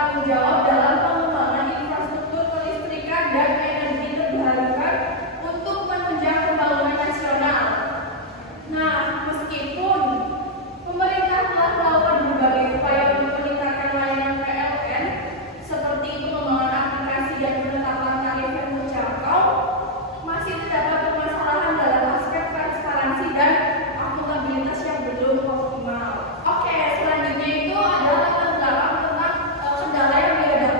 bertanggung jawab dalam pengembangan infrastruktur kelistrikan dan energi terbarukan untuk menunjang pembangunan nasional. Nah, meskipun pemerintah telah melakukan berbagai upaya untuk meningkatkan layanan PLN, seperti pengembangan aplikasi dan penetapan tarif yang terjangkau, masih terdapat permasalahan dalam aspek transparansi dan akuntabilitas yang belum optimal. Oke, selanjutnya itu adalah latar belakang tentang kendala yang dihadapi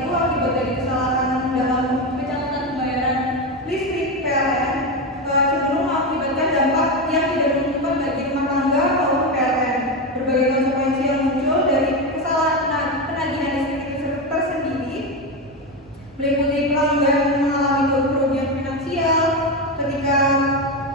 itu akibat dari kesalahan dalam pencatatan pembayaran listrik PLN cenderung mengakibatkan dampak yang tidak menguntungkan bagi rumah tangga maupun PLN. Berbagai konsekuensi yang muncul dari kesalahan penagihan listrik itu tersendiri meliputi pelanggan mengalami kerugian finansial ketika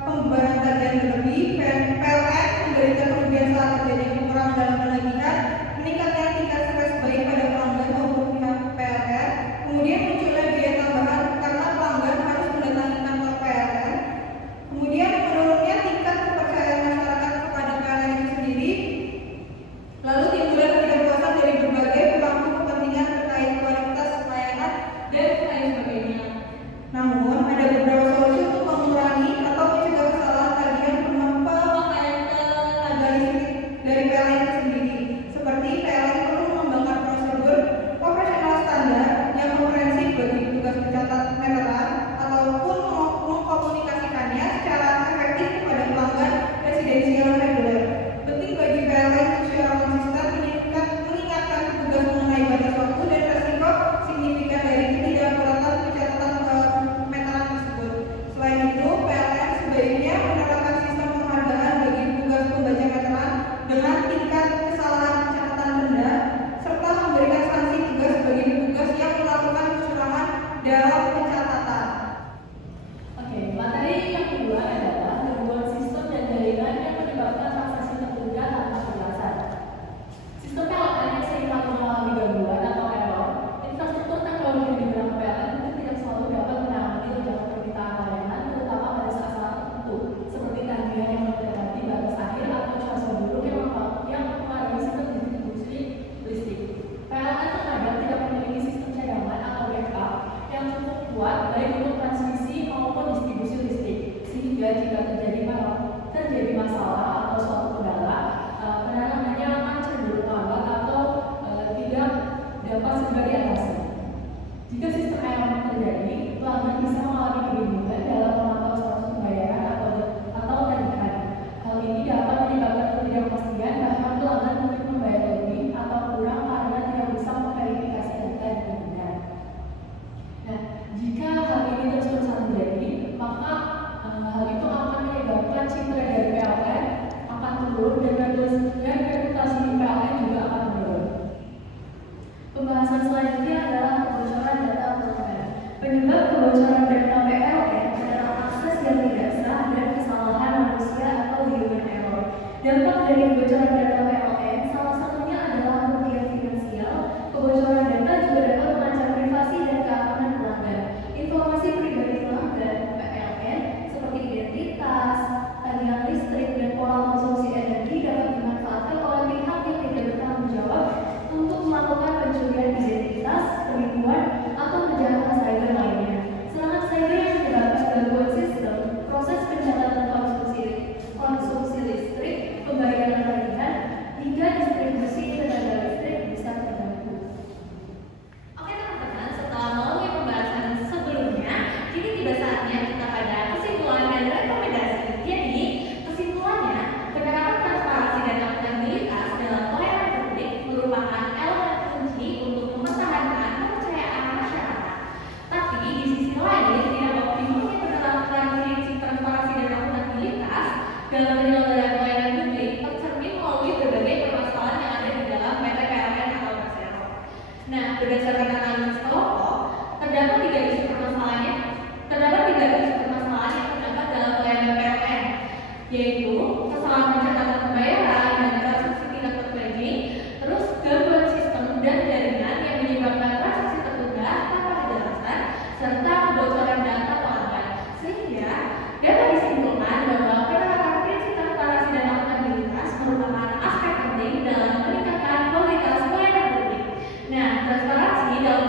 pembebanan tagihan berlebih, PLN menderita kerugian saat terjadi kekurangan dalam penagihan, meningkatnya tingkat stres baik pada pelanggan maupun pihak PLN, kemudian munculnya biaya tambahan karena pelanggan harus mendatangi kantor PLN, kemudian menurunnya tingkat kepercayaan masyarakat kepada PLN itu sendiri, lalu timbulnya ketidakpuasan dari berbagai pemangku kepentingan terkait kualitas layanan dan lain sebagainya. Namun, ada beberapa solusi untuk mengurangi atau mencegah kesalahan tagihan pemakaian tenaga listrik dari PLN itu sendiri. Seperti PLN perlu mengembangkan prosedur operasional standar yang komprehensif bagi petugas pencatat meteran ataupun mengkomunikasikannya secara efektif kepada pelanggan residensial reguler. Penting bagi PLN untuk secara konsisten mengingatkan petugas mengenai batas waktu dan resiko signifikan dari ketidakakuratan pencatatan meteran tersebut. Selain itu, PLN sebaiknya menerapkan sistem penghargaan bagi petugas pembaca meteran dengan tingkat kesalahan pencatatan rendah, serta memberikan sanksi tegas bagi petugas yang melakukan kecurangan dalam pencatatan. Oke, materi yang kedua adalah gangguan sistem dan jaringan yang menyebabkan transaksi tertunda tanpa kejelasan. Sistem PLN yang sering mengalami gangguan atau error, infrastruktur teknologi di dalam PLN mungkin tidak selalu dapat menangani lonjakan permintaan layanan, terutama pada saat-saat tertentu, seperti tagihan yang mendekati batas akhir atau cuaca buruk yang mempengaruhi sistem distribusi listrik. PLN terkadang tidak memiliki sistem cadangan atau backup yang cukup kuat baik untuk transmisi maupun distribusi listrik, sehingga jika terjadi masalah atau suatu kendala, penanganannya akan cenderung lambat atau tidak dapat segera diatasi. Jika sistem error terjadi, pelanggan bisa mengalami kebingungan dalam memantau status pembayaran atau tagihan. Hal ini dapat menyebabkan ketidakpastian, bahkan pelanggan mungkin membayar lebih atau kurang karena tidak bisa memverifikasi data dengan benar. Nah, jika hal ini terus-terusan terjadi, maka hal itu akan menyebabkan citra dari PLN akan turun dan reputasi PLN juga akan menurun. Pembahasan selanjutnya adalah kebocoran data pelanggan. Penyebab kebocoran data PLN adalah akses yang tidak sah dan kesalahan manusia atau human error. Dampak dari kebocoran data PLN salah satunya adalah kerugian finansial. Kebocoran data juga dapat mengancam privasi dan keamanan pelanggan. Informasi pribadi pelanggan PLN seperti identitas, tagihan listrik, dan pola konsumsi energi dapat dimanfaatkan oleh pihak yang tidak bertanggung jawab untuk melakukan pencurian identitas, penipuan, atau kejahatan cyber lainnya. Serangan cyber yang menyebabkan gangguan sistem, proses pencatatan konsumsi listrik, pembayaran tagihan, hingga distribusi tenaga listrik bisa terganggu. Oke teman-teman, setelah melalui pembahasan sebelumnya, kini tiba saatnya kita pada kesimpulan dan rekomendasi. Jadi, kesimpulannya, penerapan transparansi dan akuntabilitas dalam pelayanan publik merupakan elemen kunci untuk mempertahankan kepercayaan masyarakat. Tapi di sisi lain, tidak optimalnya penerapan prinsip transparansi dan akuntabilitas dalam penyelenggaraan pelayanan publik tercermin melalui berbagai permasalahan yang ada di dalam PT PLN atau Persero. Nah, berdasarkan analisis kelompok, terdapat tiga isu permasalahan yang terdapat dalam pelayanan PLN, yaitu kesalahan pencatatan pembayaran dan transaksi tidak terpledging, terus gangguan sistem dan jaringan yang menyebabkan transaksi tertunda tanpa kejelasan, serta kebocoran data pelanggan. Sehingga dapat disimpulkan bahwa penerapan prinsip transparansi dan akuntabilitas merupakan aspek penting dalam meningkatkan kualitas pelayanan publik. Nah, transparansi dalam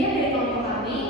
bagian dari kelompok kami